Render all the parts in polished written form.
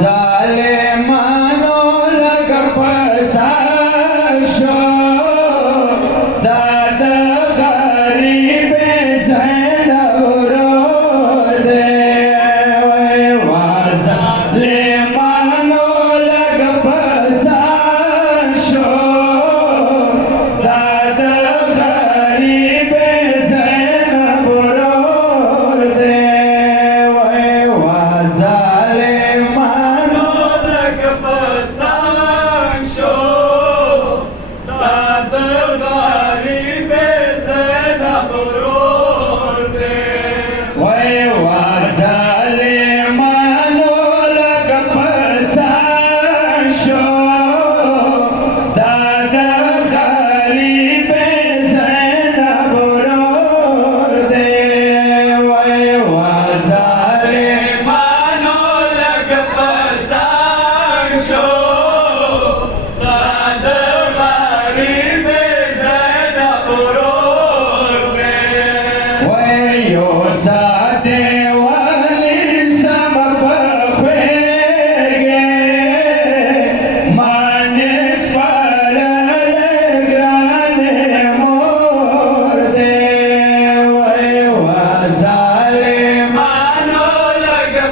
ظالمانو لږ پسار شو دا د غریبې زینب ورور دی ظالمانو لږ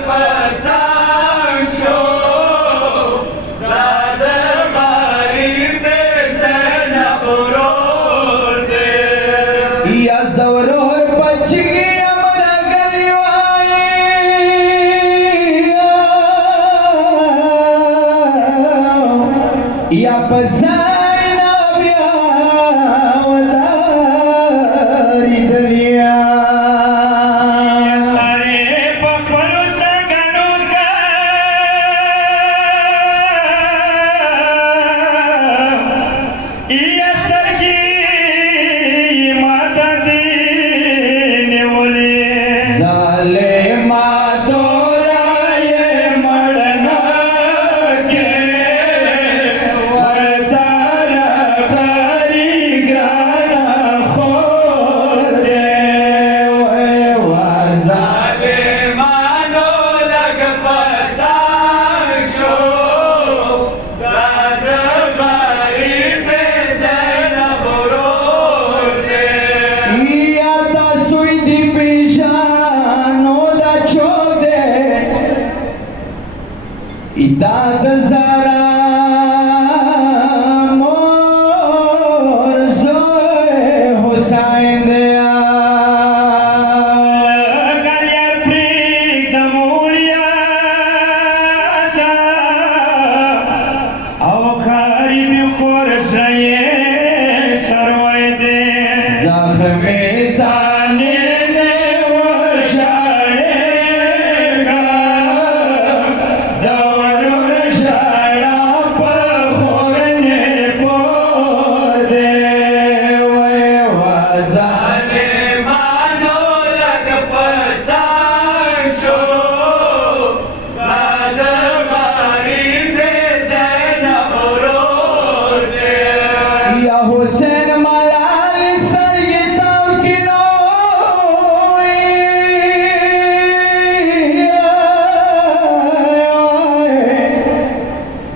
پسار شو دا د غریبې زینب ورور دی या पसायना व्या वदारी दलिया सारे पपलू संगणू का या सरगी माता दी नेवले साले मातोराये मडना के इताद जरा मोर जोए हुसैन दिया गलियार प्रीत दमूलिया था अवखारी में कोरस ये सरवाए दे जख्मे ताने ने वशाड़ेगा हुसैन मलाल सरगिताओ की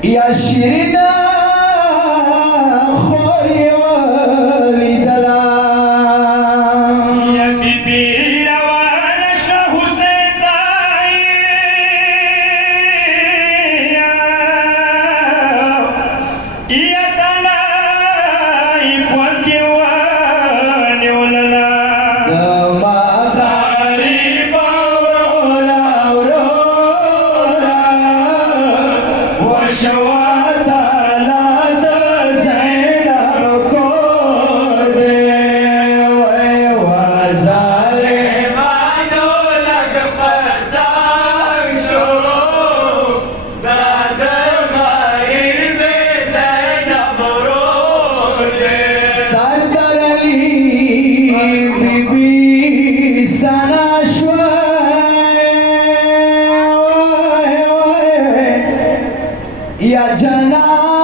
या शिरीना खोरी वाली दला या बीबी रवानश हुसैन ताई या तना या जना